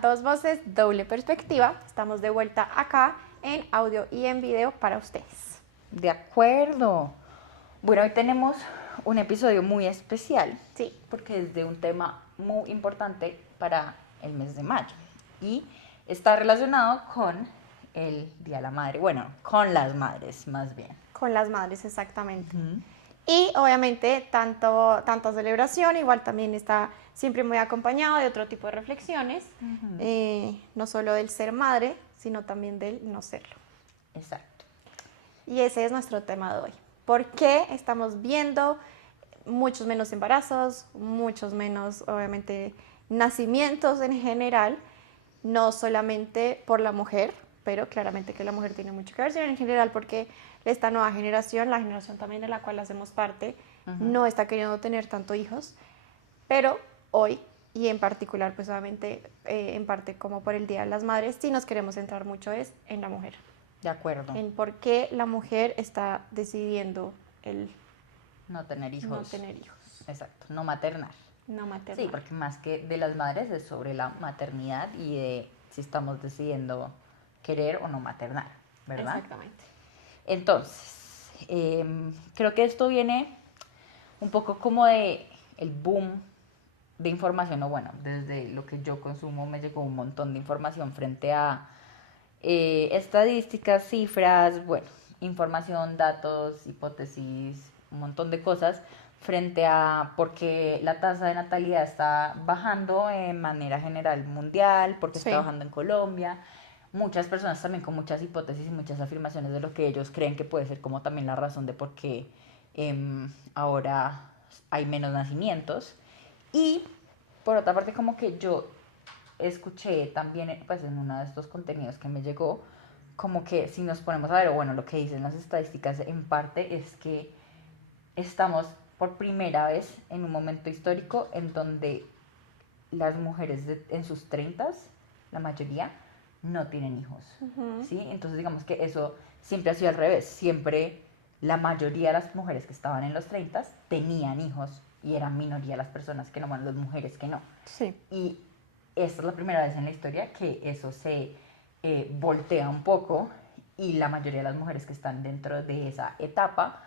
Dos Voces, Doble Perspectiva. Estamos de vuelta acá en audio y en video para ustedes. De acuerdo. Bueno, hoy tenemos un episodio muy especial. Sí. Porque es de un tema muy importante para el mes de mayo. Y está relacionado con el Día de la Madre. Bueno, con las madres, más bien. Con las madres, exactamente. Y obviamente tanta celebración, igual también está siempre muy acompañado de otro tipo de reflexiones, no solo del ser madre, sino también del no serlo. Exacto. Y ese es nuestro tema de hoy. ¿Por qué estamos viendo muchos menos embarazos, muchos menos, obviamente, nacimientos en general? No solamente por la mujer, pero claramente que la mujer tiene mucho que ver, sino en general porque esta nueva generación, la generación también de la cual hacemos parte, no está queriendo tener tanto hijos, pero hoy, y en particular, pues obviamente, en parte como por el Día de las Madres, sí nos queremos centrar mucho es en la mujer. De acuerdo. En por qué la mujer está decidiendo el no tener hijos. No tener hijos. Exacto, no maternar. No maternar. Sí, porque más que de las madres es sobre la maternidad y de si estamos decidiendo querer o no maternar, ¿verdad? Exactamente. Entonces, creo que esto viene un poco como de el boom de información, o bueno, desde lo que yo consumo me llegó un montón de información frente a estadísticas, cifras, bueno, información, datos, hipótesis, un montón de cosas frente a por qué la tasa de natalidad está bajando de manera general mundial, porque está bajando en Colombia. Muchas personas también con muchas hipótesis y muchas afirmaciones de lo que ellos creen que puede ser como también la razón de por qué ahora hay menos nacimientos. Y por otra parte como que yo escuché también pues en uno de estos contenidos que me llegó como que si nos ponemos a ver, o bueno, lo que dicen las estadísticas en parte es que estamos por primera vez en un momento histórico en donde las mujeres en sus 30s, la mayoría, no tienen hijos, ¿sí? Entonces digamos que eso siempre ha sido al revés, siempre la mayoría de las mujeres que estaban en los 30s tenían hijos y eran minoría las personas que no, bueno, las mujeres que no. Sí. Y esta es la primera vez en la historia que eso se voltea un poco y la mayoría de las mujeres que están dentro de esa etapa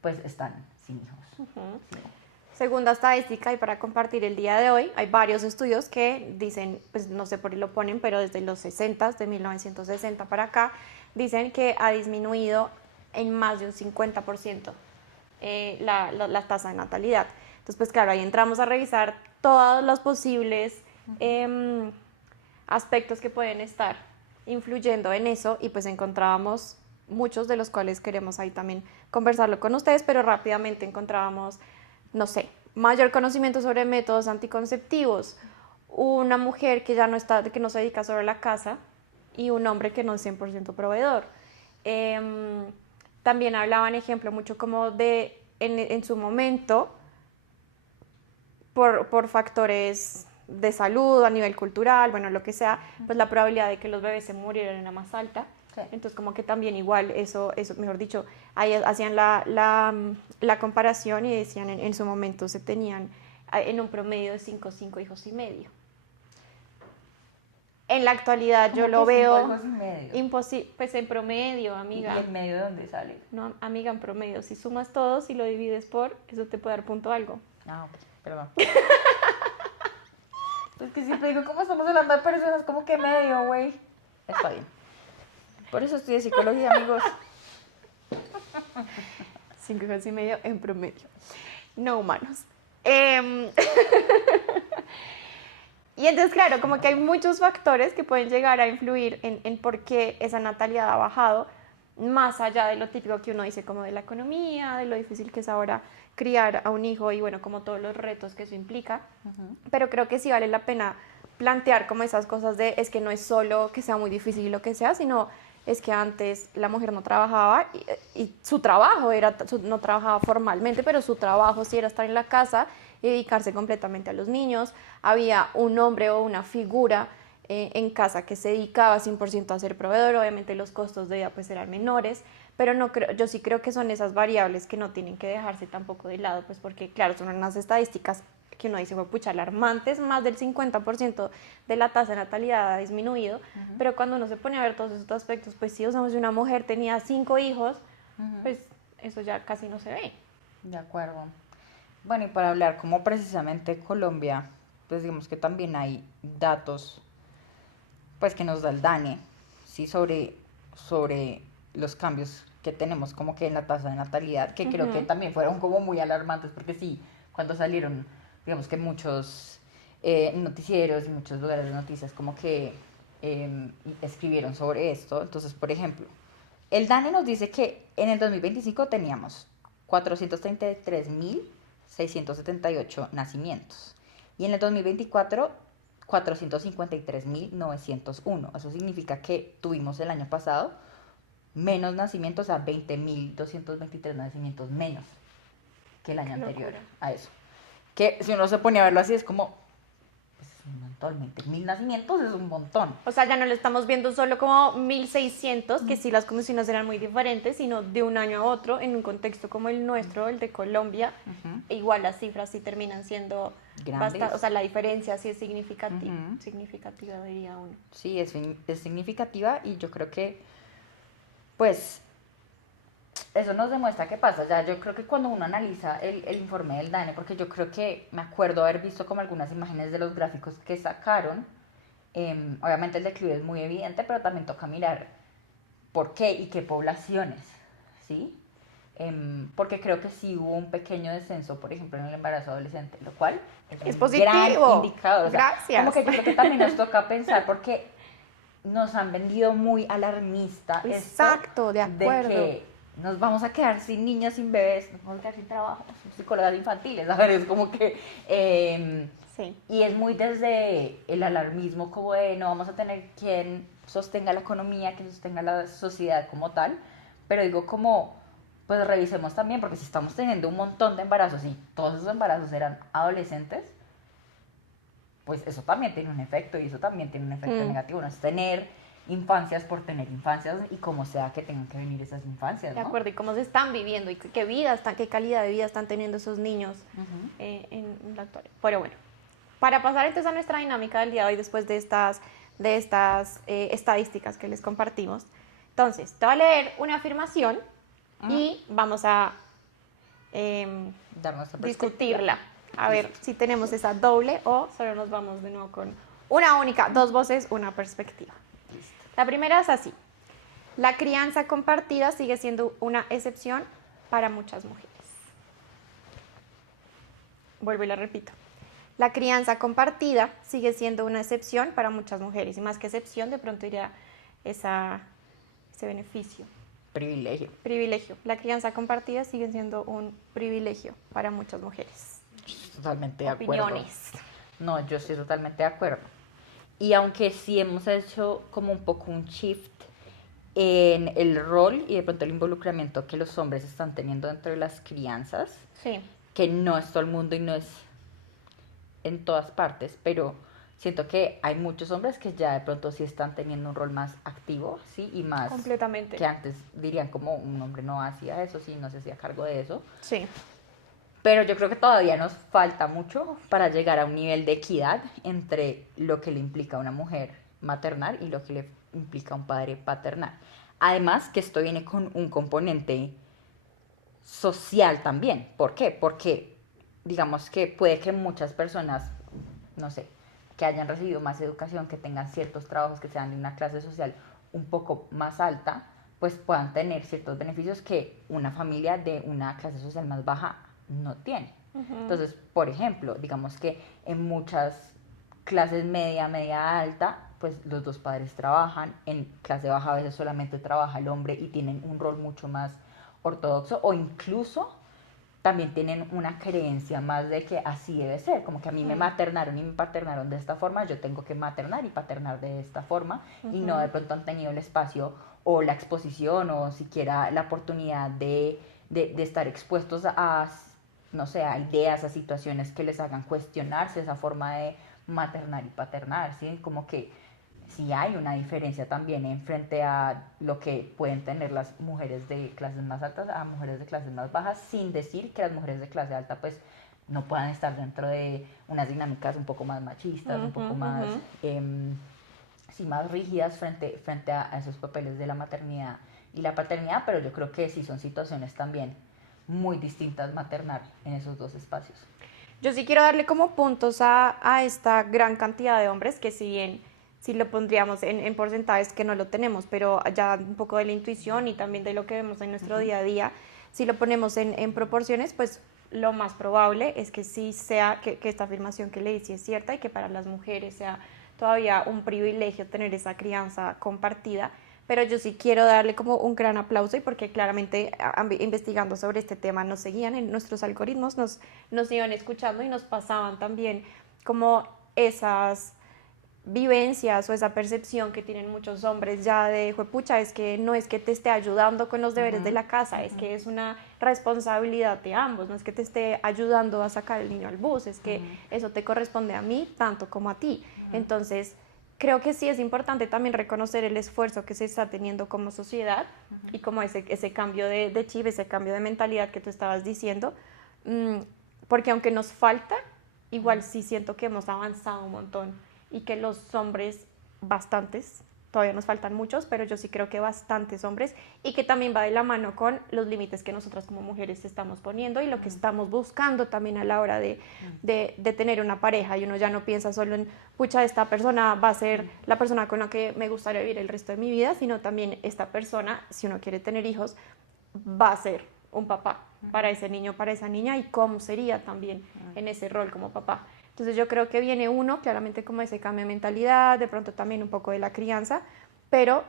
pues están sin hijos. Sí. Segunda estadística, y para compartir el día de hoy, hay varios estudios que dicen, pues no sé por qué lo ponen, pero desde los 60, de 1960 para acá, dicen que ha disminuido en más de un 50% la tasa de natalidad. Entonces, pues claro, ahí entramos a revisar todos los posibles aspectos que pueden estar influyendo en eso y pues encontrábamos muchos de los cuales queremos ahí también conversarlo con ustedes, pero rápidamente encontrábamos, no sé, mayor conocimiento sobre métodos anticonceptivos, una mujer que ya no está, que no se dedica solo a la casa y un hombre que no es 100% proveedor. También hablaban, ejemplo, mucho como de, en su momento, por factores de salud, a nivel cultural, bueno, lo que sea, pues la probabilidad de que los bebés se murieran era más alta. Sí. Entonces, como que también igual, eso mejor dicho, ahí hacían la comparación y decían en su momento se tenían en un promedio de 5 hijos y medio. En la actualidad yo lo veo imposible, pues en promedio, amiga. ¿Y en medio de dónde sale? No, amiga, en promedio. Si sumas todos y lo divides por, eso te puede dar punto algo. Ah, ok, perdón. Es que siempre digo, ¿cómo estamos hablando de personas? Como que medio, güey. Está bien. Por eso estudié psicología, amigos. 5 hijos y medio en promedio. No humanos. Y entonces, claro, como que hay muchos factores que pueden llegar a influir en por qué esa natalidad ha bajado, más allá de lo típico que uno dice, como de la economía, de lo difícil que es ahora criar a un hijo y bueno, como todos los retos que eso implica. Pero creo que sí vale la pena plantear como esas cosas de, es que no es solo que sea muy difícil lo que sea, sino es que antes la mujer no trabajaba y su trabajo no trabajaba formalmente, pero su trabajo sí era estar en la casa y dedicarse completamente a los niños. Había un hombre o una figura en casa que se dedicaba 100% a ser proveedor. Obviamente los costos de vida pues eran menores, pero yo sí creo que son esas variables que no tienen que dejarse tampoco de lado, pues porque claro, son unas estadísticas que uno dice, bueno, pucha, alarmantes, más del 50% de la tasa de natalidad ha disminuido, pero cuando uno se pone a ver todos esos aspectos, pues sí, o sea, si una mujer tenía 5 hijos, pues eso ya casi no se ve. De acuerdo. Bueno, y para hablar como precisamente de Colombia, pues digamos que también hay datos pues que nos da el DANE, ¿sí? Sobre los cambios que tenemos como que en la tasa de natalidad, que creo que también fueron como muy alarmantes, porque sí, cuando salieron, digamos que muchos noticieros y muchos lugares de noticias como que escribieron sobre esto. Entonces, por ejemplo, el DANE nos dice que en el 2025 teníamos 433.678 nacimientos y en el 2024 453.901. Eso significa que tuvimos el año pasado menos nacimientos, a 20.223 nacimientos menos que el año anterior a eso. Que si uno se pone a verlo así es como, pues es un montón, 20.000 nacimientos es un montón. O sea, ya no lo estamos viendo solo como 1.600, que sí las condiciones eran muy diferentes, sino de un año a otro, en un contexto como el nuestro, el de Colombia, igual las cifras sí terminan siendo bastante, o sea, la diferencia sí es significativa, significativa diría uno. Sí, es significativa y yo creo que, pues, eso nos demuestra qué pasa. Ya yo creo que cuando uno analiza el informe del DANE, porque yo creo que me acuerdo haber visto como algunas imágenes de los gráficos que sacaron, obviamente el declive es muy evidente, pero también toca mirar por qué y qué poblaciones, ¿sí? Porque creo que sí hubo un pequeño descenso, por ejemplo, en el embarazo adolescente, lo cual es un positivo. gran indicador. O sea, gracias. como que yo creo que también nos toca pensar, porque nos han vendido muy alarmista Exacto, de acuerdo. de que nos vamos a quedar sin niños, sin bebés, nos vamos a quedar sin trabajo, psicólogas infantiles, a ver, es como que... sí. Y es muy desde el alarmismo como de no vamos a tener quien sostenga la economía, quien sostenga la sociedad como tal, pero digo como, pues revisemos también, porque si estamos teniendo un montón de embarazos y todos esos embarazos eran adolescentes, pues eso también tiene un efecto y eso también tiene un efecto negativo, no es tener infancias por tener infancias y como sea que tengan que venir esas infancias, ¿no? De acuerdo, y cómo se están viviendo y qué vida están, qué calidad de vida están teniendo esos niños en la actualidad. Pero bueno, para pasar entonces a nuestra dinámica del día de hoy, después de estas estadísticas que les compartimos, entonces te voy a leer una afirmación y vamos a discutirla. A ver si tenemos esa doble o solo nos vamos de nuevo con una única, dos voces, una perspectiva. La primera es así: la crianza compartida sigue siendo una excepción para muchas mujeres. Vuelvo y la repito. La crianza compartida sigue siendo una excepción para muchas mujeres, y más que excepción, de pronto iría ese beneficio. Privilegio. La crianza compartida sigue siendo un privilegio para muchas mujeres. Totalmente de acuerdo. Opiniones. No, yo estoy totalmente de acuerdo. Y aunque sí hemos hecho como un poco un shift en el rol y de pronto el involucramiento que los hombres están teniendo dentro de las crianzas, Sí. que no es todo el mundo y no es en todas partes, pero siento que hay muchos hombres que ya de pronto sí están teniendo un rol más activo, ¿sí? Y más Completamente. que antes dirían como un hombre no hacía eso, sí, no se hacía cargo de eso. Sí. Pero yo creo que todavía nos falta mucho para llegar a un nivel de equidad entre lo que le implica a una mujer maternar y lo que le implica a un padre paternar. Además, que esto viene con un componente social también. ¿Por qué? Porque digamos que puede que muchas personas, no sé, que hayan recibido más educación, que tengan ciertos trabajos que sean de una clase social un poco más alta, pues puedan tener ciertos beneficios que una familia de una clase social más baja no tiene. Entonces, por ejemplo, digamos que en muchas clases media alta, pues los dos padres trabajan, en clase baja a veces solamente trabaja el hombre y tienen un rol mucho más ortodoxo, o incluso también tienen una creencia más de que así debe ser, como que a mí me maternaron y me paternaron de esta forma, yo tengo que maternar y paternar de esta forma, y no de pronto han tenido el espacio o la exposición o siquiera la oportunidad de estar expuestos a, no sé, a ideas, a situaciones que les hagan cuestionarse esa forma de maternar y paternar, ¿sí? Como que sí hay una diferencia también en frente a lo que pueden tener las mujeres de clases más altas a mujeres de clases más bajas, sin decir que las mujeres de clase alta pues no puedan estar dentro de unas dinámicas un poco más machistas, un poco más, sí, más rígidas frente a esos papeles de la maternidad y la paternidad, pero yo creo que sí son situaciones también muy distintas maternar en esos dos espacios. Yo sí quiero darle como puntos a esta gran cantidad de hombres que si bien si lo pondríamos en porcentajes que no lo tenemos, pero ya un poco de la intuición y también de lo que vemos en nuestro día a día, si lo ponemos en proporciones, pues lo más probable es que sí sea, que esta afirmación que leí sí es cierta y que para las mujeres sea todavía un privilegio tener esa crianza compartida, pero yo sí quiero darle como un gran aplauso y porque claramente investigando sobre este tema nos seguían en nuestros algoritmos, nos iban escuchando y nos pasaban también como esas vivencias o esa percepción que tienen muchos hombres ya de juepucha, es que no es que te esté ayudando con los deberes de la casa, es que es una responsabilidad de ambos, no es que te esté ayudando a sacar el niño al bus, es que eso te corresponde a mí tanto como a ti. Entonces, creo que sí es importante también reconocer el esfuerzo que se está teniendo como sociedad y como ese cambio de chip, ese cambio de mentalidad que tú estabas diciendo, porque aunque nos falta, igual sí siento que hemos avanzado un montón y que los hombres, bastantes, todavía nos faltan muchos, pero yo sí creo que bastantes hombres, y que también va de la mano con los límites que nosotras como mujeres estamos poniendo y lo que estamos buscando también a la hora de tener una pareja, y uno ya no piensa solo en, pucha, esta persona va a ser la persona con la que me gustaría vivir el resto de mi vida, sino también esta persona, si uno quiere tener hijos, va a ser un papá para ese niño, para esa niña, y cómo sería también en ese rol como papá. Entonces yo creo que viene uno, claramente como ese cambio de mentalidad, de pronto también un poco de la crianza, pero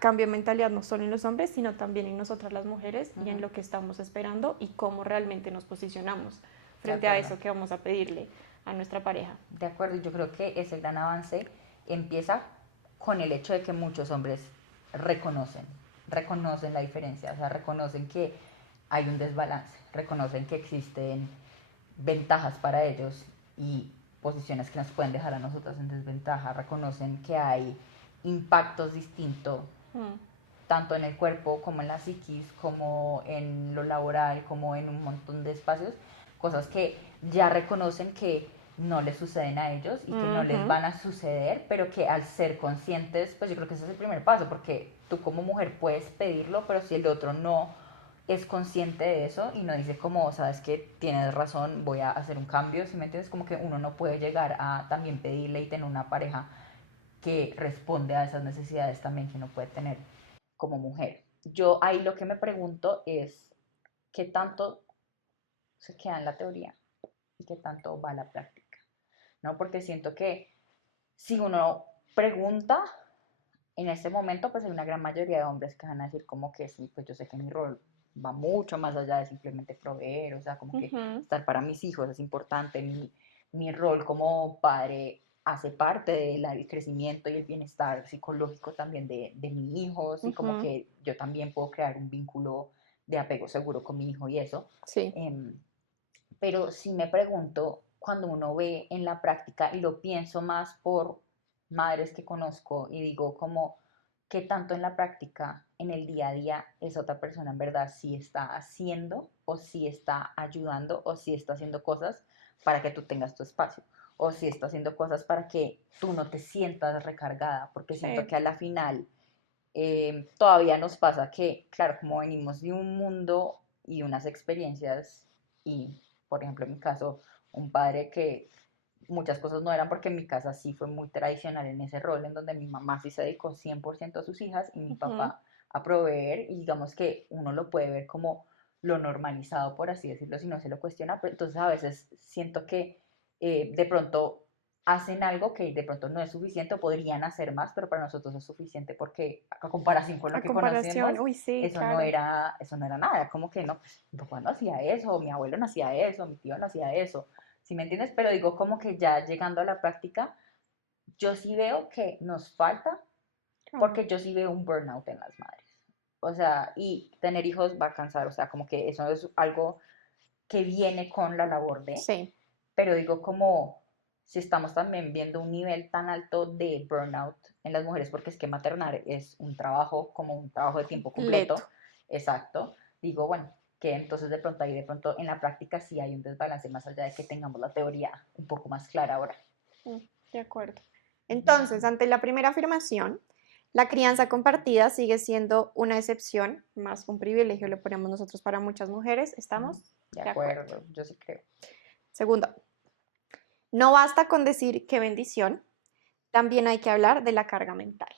cambio de mentalidad no solo en los hombres, sino también en nosotras las mujeres y en lo que estamos esperando y cómo realmente nos posicionamos frente a eso que vamos a pedirle a nuestra pareja. De acuerdo, yo creo que ese gran avance empieza con el hecho de que muchos hombres reconocen la diferencia, o sea, reconocen que hay un desbalance, reconocen que existen ventajas para ellos y posiciones que nos pueden dejar a nosotros en desventaja, reconocen que hay impactos distintos tanto en el cuerpo como en la psiquis, como en lo laboral, como en un montón de espacios, cosas que ya reconocen que no les suceden a ellos y que no les van a suceder, pero que al ser conscientes, pues yo creo que ese es el primer paso, porque tú como mujer puedes pedirlo, pero si el otro no es consciente de eso y no dice como, sabes que tienes razón, voy a hacer un cambio, si me entiendes, como que uno no puede llegar a también pedirle y tener una pareja que responde a esas necesidades también que uno puede tener como mujer. Yo ahí lo que me pregunto es qué tanto se queda en la teoría y qué tanto va a la práctica, ¿no? Porque siento que si uno pregunta en este momento, pues hay una gran mayoría de hombres que van a decir como que sí, pues yo sé que mi rol va mucho más allá de simplemente proveer, o sea, como que estar para mis hijos es importante, mi rol como padre hace parte del crecimiento y el bienestar psicológico también de mi hijo, y como que yo también puedo crear un vínculo de apego seguro con mi hijo y eso. Sí. Pero sí me pregunto, cuando uno ve en la práctica, y lo pienso más por madres que conozco, y digo como, ¿qué tanto en la práctica, en el día a día, esa otra persona en verdad sí está haciendo, o sí está ayudando, o sí está haciendo cosas para que tú tengas tu espacio? O si está haciendo cosas para que tú no te sientas recargada, porque siento que a la final todavía nos pasa que, claro, como venimos de un mundo y unas experiencias, y por ejemplo en mi caso, un padre que muchas cosas no eran, porque en mi casa sí fue muy tradicional en ese rol, en donde mi mamá sí se dedicó 100% a sus hijas y mi papá a proveer, y digamos que uno lo puede ver como lo normalizado, por así decirlo, si no se lo cuestiona, pero entonces a veces siento que de pronto hacen algo que de pronto no es suficiente o podrían hacer más, pero para nosotros es suficiente porque a comparación con lo A que conocemos, comparación, uy, sí, eso no claro. era, eso no era nada, como que no, pues mi papá no hacía eso, mi abuelo no hacía eso, mi tío no hacía eso, ¿sí me entiendes? Pero digo como que ya llegando a la práctica, yo sí veo que nos falta, porque yo sí veo un burnout en las madres. O sea, y tener hijos va a cansar, o sea, como que eso es algo que viene con la labor de, Sí, pero digo como si estamos también viendo un nivel tan alto de burnout en las mujeres, porque es que maternar es un trabajo, como un trabajo de tiempo completo. completo, exacto, digo, bueno, que entonces de pronto ahí de pronto en la práctica sí hay un desbalance más allá de que tengamos la teoría un poco más clara ahora. De acuerdo. Entonces, ante la primera afirmación, la crianza compartida sigue siendo una excepción, más un privilegio lo ponemos nosotros para muchas mujeres. ¿Estamos? De acuerdo, yo sí creo. Segundo, no basta con decir qué bendición, también hay que hablar de la carga mental.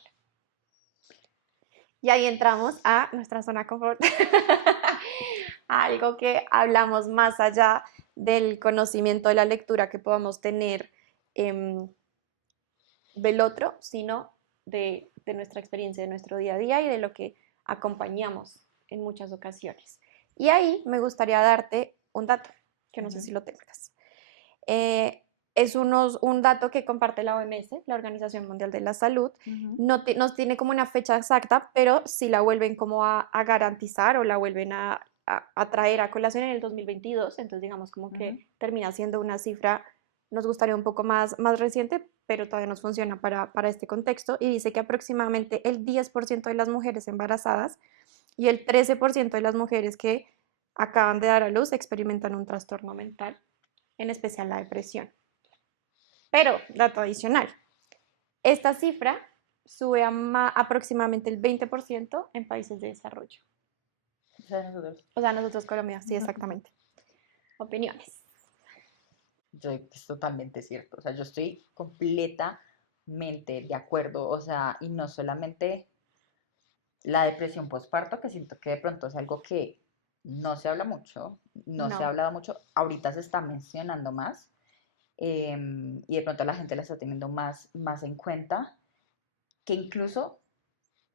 Y ahí entramos a nuestra zona confort, algo que hablamos más allá del conocimiento de la lectura que podamos tener del otro, sino de nuestra experiencia, de nuestro día a día y de lo que acompañamos en muchas ocasiones. Y ahí me gustaría darte un dato, que no sé si lo tengas. Es un dato que comparte la OMS, la Organización Mundial de la Salud. No tiene como una fecha exacta, pero sí la vuelven como a garantizar o la vuelven a traer a colación en el 2022. Entonces digamos como que termina siendo una cifra, nos gustaría un poco más reciente, pero todavía nos funciona para este contexto. Y dice que aproximadamente el 10% de las mujeres embarazadas y el 13% de las mujeres que acaban de dar a luz experimentan un trastorno mental, en especial la depresión. Pero, dato adicional, esta cifra sube a aproximadamente el 20% en países de desarrollo. O sea, nosotros Colombia, sí, exactamente. Opiniones. Es totalmente cierto, o sea, yo estoy completamente de acuerdo, o sea, y no solamente la depresión postparto, que siento que de pronto es algo que no se habla mucho, no se ha hablado mucho, ahorita se está mencionando más, y de pronto la gente la está teniendo más en cuenta, que incluso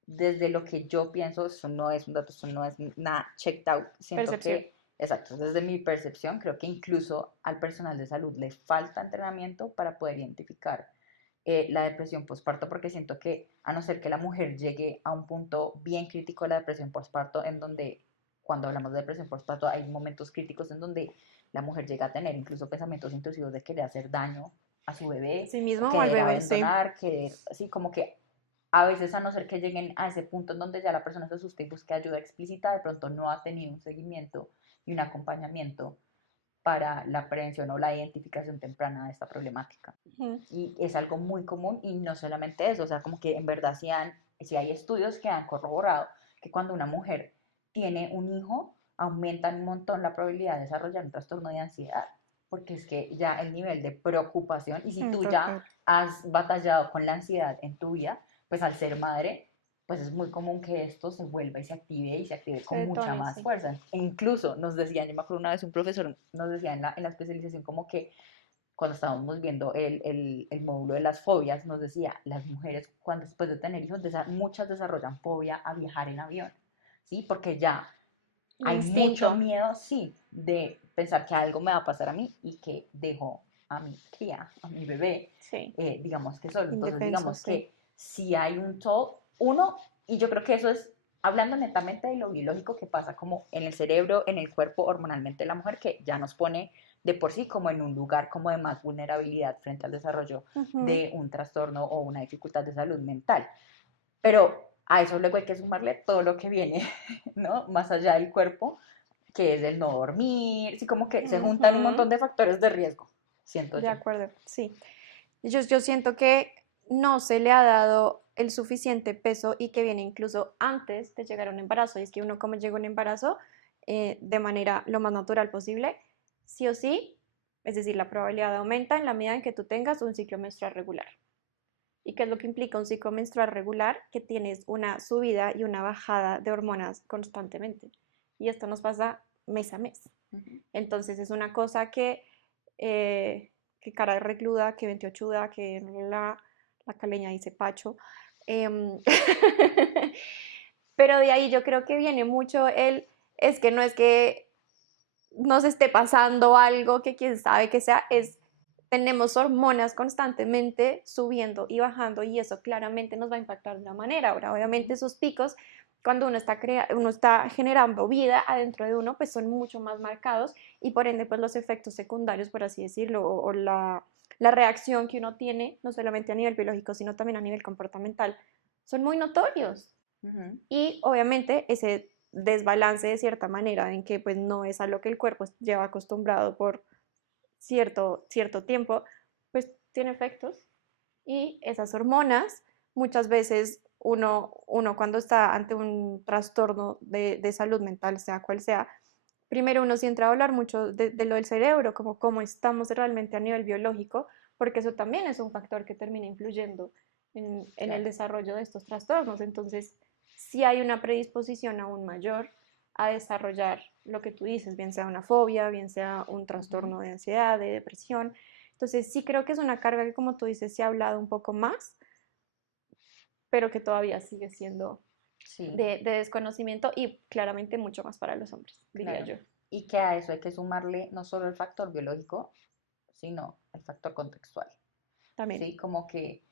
desde lo que yo pienso, eso no es un dato, eso no es nada checked out, siento Percepción. que, exacto, desde mi percepción, creo que incluso al personal de salud le falta entrenamiento para poder identificar la depresión postparto, porque siento que a no ser que la mujer llegue a un punto bien crítico de la depresión postparto, en donde cuando hablamos de depresión postparto hay momentos críticos en donde la mujer llega a tener incluso pensamientos intrusivos de querer hacer daño a su bebé, Sí mismo o al querer bebé, sí. abandonar, querer, así como que a veces a no ser que lleguen a ese punto en donde ya la persona se asusta y busque ayuda explícita, de pronto no ha tenido un seguimiento y un acompañamiento para la prevención o la identificación temprana de esta problemática. Y es algo muy común y no solamente eso, o sea, como que en verdad sí hay estudios que han corroborado que cuando una mujer tiene un hijo, aumentan un montón la probabilidad de desarrollar un trastorno de ansiedad, porque es que ya el nivel de preocupación, y si tú ya has batallado con la ansiedad en tu vida, pues al ser madre, pues es muy común que esto se vuelva y se active con mucha más fuerza. E incluso nos decían, yo me acuerdo una vez un profesor nos decía en la especialización como que cuando estábamos viendo el módulo de las fobias, nos decía, las mujeres cuando después de tener hijos, muchas desarrollan fobia a viajar en avión, ¿sí? Porque ya hay mucho miedo, sí, de pensar que algo me va a pasar a mí y que dejo a mi cría, a mi bebé, digamos que solo. Entonces, digamos que si hay un todo, uno, y yo creo que eso es, hablando netamente de lo biológico que pasa como en el cerebro, en el cuerpo, hormonalmente de la mujer, que ya nos pone de por sí como en un lugar como de más vulnerabilidad frente al desarrollo de un trastorno o una dificultad de salud mental. Pero a eso luego hay que sumarle todo lo que viene, ¿no? Más allá del cuerpo, que es el no dormir, sí, como que se juntan un montón de factores de riesgo, siento yo. De acuerdo, sí. Yo siento que no se le ha dado el suficiente peso y que viene incluso antes de llegar a un embarazo. Y es que uno como llega a un embarazo de manera lo más natural posible, sí o sí, es decir, la probabilidad aumenta en la medida en que tú tengas un ciclo menstrual regular. ¿Y qué es lo que implica un ciclo menstrual regular? Que tienes una subida y una bajada de hormonas constantemente. Y esto nos pasa mes a mes. Entonces es una cosa que cara de recluda, que ventiochuda, que la caleña dice pacho. Pero de ahí yo creo que viene mucho es que no es que nos esté pasando algo que quién sabe que sea, tenemos hormonas constantemente subiendo y bajando y eso claramente nos va a impactar de una manera. Ahora, obviamente esos picos, cuando uno está generando vida adentro de uno, pues son mucho más marcados y por ende, pues los efectos secundarios, por así decirlo, o la reacción que uno tiene, no solamente a nivel biológico, sino también a nivel comportamental, son muy notorios. Y obviamente ese desbalance de cierta manera, en que pues no es a lo que el cuerpo lleva acostumbrado por cierto tiempo, pues tiene efectos. Y esas hormonas, muchas veces uno cuando está ante un trastorno de salud mental, sea cual sea, primero uno sí entra a hablar mucho de lo del cerebro, como cómo estamos realmente a nivel biológico, porque eso también es un factor que termina influyendo en el Claro. desarrollo de estos trastornos. Entonces, sí hay una predisposición aún mayor a desarrollar lo que tú dices, bien sea una fobia, bien sea un Ujú. trastorno de ansiedad, de depresión. Entonces, sí creo que es una carga que, como tú dices, se ha hablado un poco más, pero que todavía sigue siendo Sí, de desconocimiento y claramente mucho más para los hombres, diría claro. yo. Y que a eso hay que sumarle no solo el factor biológico, sino el factor contextual. También. Sí, como que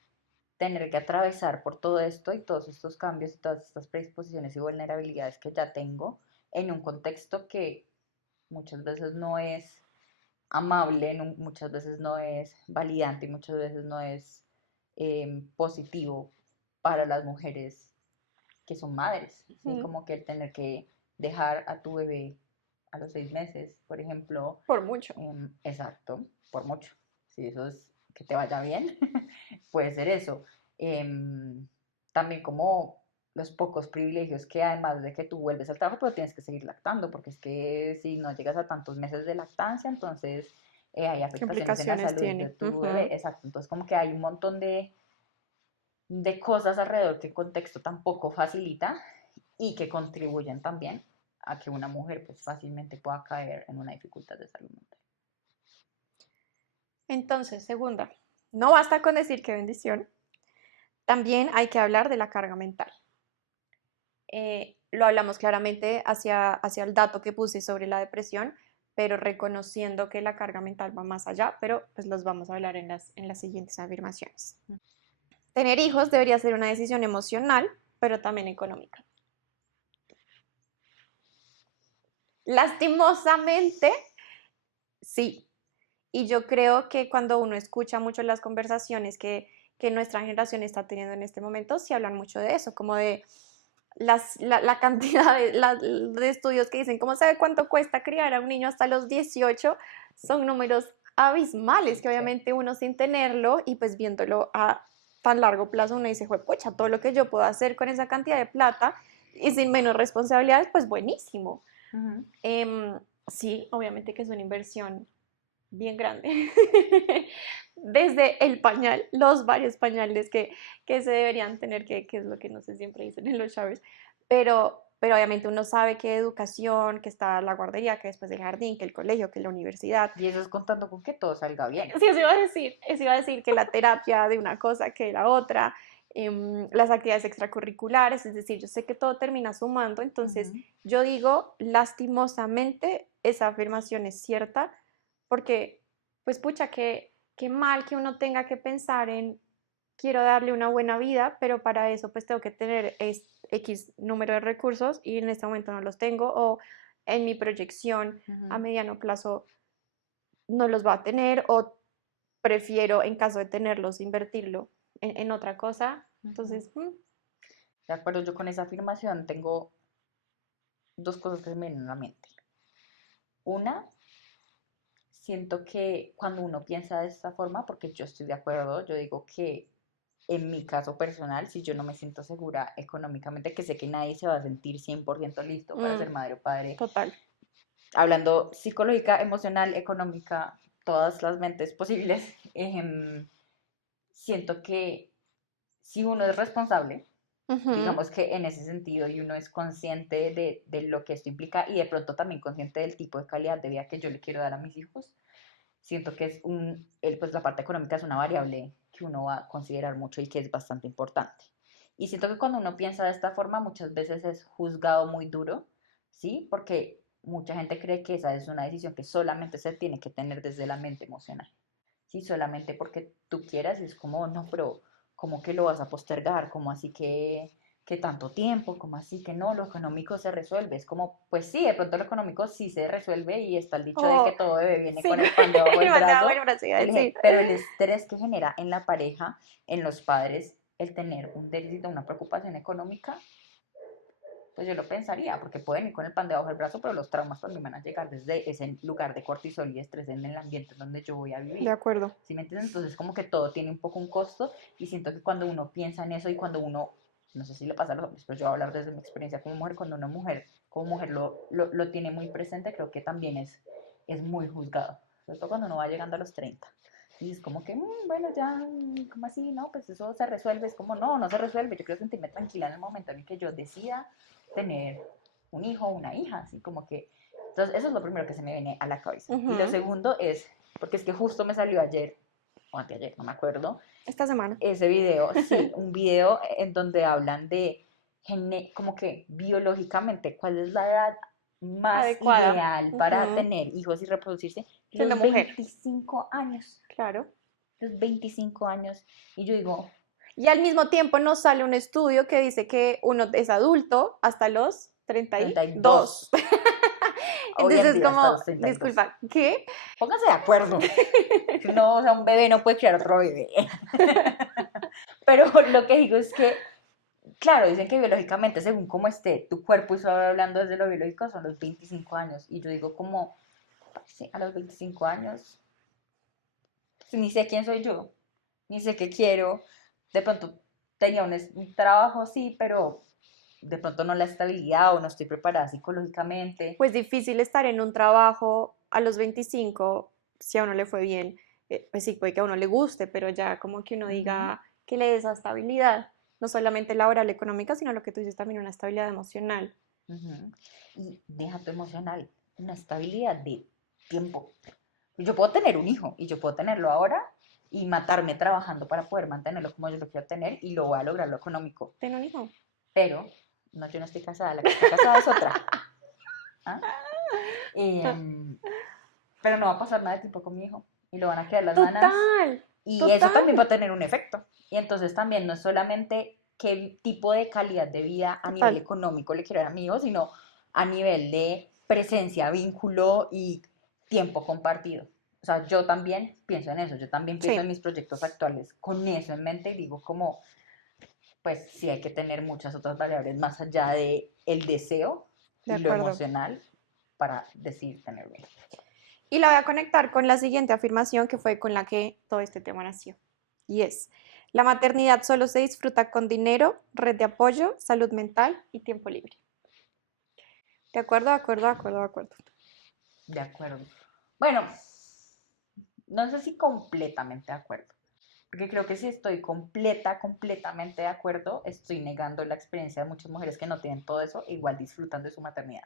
tener que atravesar por todo esto y todos estos cambios y todas estas predisposiciones y vulnerabilidades que ya tengo en un contexto que muchas veces no es amable, muchas veces no es validante y muchas veces no es positivo para las mujeres que son madres, ¿sí? Mm, Como que el tener que dejar a tu bebé a los 6 meses, por ejemplo, por mucho. exacto, por mucho, si eso es que te vaya bien, puede ser eso. También como los pocos privilegios que además de que tú vuelves al trabajo, pero tienes que seguir lactando, porque es que si no llegas a tantos meses de lactancia, entonces hay ¿Qué afectaciones en la implicaciones salud de tiene? tu Ujú. bebé, exacto, entonces como que hay un montón de cosas alrededor que el contexto tampoco facilita y que contribuyen también a que una mujer pues fácilmente pueda caer en una dificultad de salud mental. Entonces, segunda, no basta con decir qué bendición, también hay que hablar de la carga mental. Lo hablamos claramente hacia el dato que puse sobre la depresión, pero reconociendo que la carga mental va más allá, pero pues los vamos a hablar en las siguientes afirmaciones. Tener hijos debería ser una decisión emocional, pero también económica. Lastimosamente, sí. Y yo creo que cuando uno escucha mucho las conversaciones que nuestra generación está teniendo en este momento, sí hablan mucho de eso, como de la cantidad de estudios que dicen, ¿cómo sabe cuánto cuesta criar a un niño hasta los 18? Son números abismales que Sí. obviamente uno sin tenerlo y pues viéndolo a tan largo plazo uno dice, pucha, todo lo que yo puedo hacer con esa cantidad de plata y sin menos responsabilidades, pues buenísimo. Ujú. Em, sí, obviamente que es una inversión bien grande. Desde el pañal, los varios pañales que se deberían tener, que es lo que no sé, siempre dicen en los showers, pero obviamente uno sabe que educación, que está la guardería, que después el jardín, que el colegio, que la universidad. Y eso es contando con que todo salga bien. Sí, eso iba a decir que la terapia de una cosa que de la otra, las actividades extracurriculares, es decir, yo sé que todo termina sumando, entonces Ujú. yo digo, lastimosamente, esa afirmación es cierta, porque, pues pucha, qué mal que uno tenga que pensar en, quiero darle una buena vida, pero para eso pues tengo que tener X número de recursos y en este momento no los tengo, o en mi proyección a Ujú. mediano plazo no los va a tener, o prefiero, en caso de tenerlos, invertirlo en otra cosa. Ujú. Entonces, De acuerdo, yo con esa afirmación tengo dos cosas que se me vienen a la mente. Una, siento que cuando uno piensa de esta forma, porque yo estoy de acuerdo, yo digo que en mi caso personal, si yo no me siento segura económicamente, que sé que nadie se va a sentir 100% listo para ser madre o padre, total. hablando psicológica, emocional, económica, todas las mentes posibles, siento que si uno es responsable, Ujú. digamos que en ese sentido y uno es consciente de lo que esto implica y de pronto también consciente del tipo de calidad de vida que yo le quiero dar a mis hijos, siento que pues la parte económica es una variable que uno va a considerar mucho y que es bastante importante. Y siento que cuando uno piensa de esta forma muchas veces es juzgado muy duro, ¿sí? Porque mucha gente cree que esa es una decisión que solamente se tiene que tener desde la mente emocional, ¿sí? Solamente porque tú quieras y es como, no, pero ¿cómo que lo vas a postergar? ¿Cómo así que tanto tiempo? ¿Cómo así que no? Lo económico se resuelve. Es como, pues sí, de pronto lo económico sí se resuelve y está el dicho de que Oh, todo bebé viene sí, con el pan debajo del me mandaba brazo, bueno, ahora sí iba a decir. pero el estrés que genera en la pareja, en los padres, el tener un déficit o una preocupación económica, pues yo lo pensaría, porque pueden ir con el pan debajo del brazo, pero los traumas también van a llegar desde ese lugar de cortisol y estrés en el ambiente donde yo voy a De vivir. acuerdo. ¿Sí me entiendes? Entonces como que todo tiene un poco un costo y siento que cuando uno piensa en eso y cuando uno, no sé si le pasa a los hombres, pero yo voy a hablar desde mi experiencia como mujer, cuando una mujer como mujer lo tiene muy presente, creo que también es muy juzgado, sobre todo cuando uno va llegando a los 30. Y es como que, bueno, ya, ¿cómo así? No, pues eso se resuelve. Es como, no, no se resuelve. Yo quiero sentirme tranquila en el momento en el que yo decida tener un hijo o una hija, así como que... Entonces, eso es lo primero que se me viene a la cabeza. Y lo Ujú. segundo es, porque es que justo me salió ayer, o anteayer, no me acuerdo, Esta semana. ese video, sí, un video en donde hablan de como que biológicamente cuál es la edad más Adecuada. ideal para Ujú. tener hijos y reproducirse, Siendo los mujer. 25 años, Claro. los 25 años. Y yo digo, Y al mismo tiempo nos sale un estudio que dice que uno es adulto hasta los 32. 32, hoy en Entonces, día hasta como, los 32. disculpa, ¿qué? Pónganse de acuerdo. No, o sea, un bebé no puede criar otro bebé. Pero lo que digo es que claro, dicen que biológicamente, según cómo esté tu cuerpo, y solo hablando desde lo biológico, son los 25 años. Y yo digo como, sí, a los 25 años, pues, ni sé quién soy yo, ni sé qué quiero. De pronto tenía un trabajo, sí, pero de pronto no la estabilidad o no estoy preparada psicológicamente. Pues difícil estar en un trabajo a los 25 si a uno le fue bien. Pues sí, puede que a uno le guste, pero ya como que uno Ujú, diga que le dé esa estabilidad, no solamente laboral, económica, sino lo que tú dices también, una estabilidad emocional. ujú. Y deja tu emocional, una estabilidad de tiempo. Yo puedo tener un hijo y yo puedo tenerlo ahora y matarme trabajando para poder mantenerlo como yo lo quiero tener y lo voy a lograr lo económico. Ten un hijo. Pero, no, yo no estoy casada, la que está casada es otra. ¿Ah? Pero no va a pasar nada de tiempo con mi hijo y lo van a quedar las nanas Total, y eso también va total, a tener un efecto. Y entonces también no es solamente qué tipo de calidad de vida a nivel total. económico le quiero dar a mi hijo, sino a nivel de presencia, vínculo y tiempo compartido. O sea, yo también pienso en eso, yo también pienso en Sí, mis proyectos actuales con eso en mente y digo como, pues sí hay que tener muchas otras variables más allá de el deseo de y lo acuerdo. emocional para decidir tener bien. Y la voy a conectar con la siguiente afirmación que fue con la que todo este tema nació. Y es, la maternidad solo se disfruta con dinero, red de apoyo, salud mental y tiempo libre. De acuerdo, de acuerdo, de acuerdo, de acuerdo. De acuerdo. Bueno, no sé si completamente de acuerdo, porque creo que si estoy completamente de acuerdo, estoy negando la experiencia de muchas mujeres que no tienen todo eso, e igual disfrutan de su maternidad.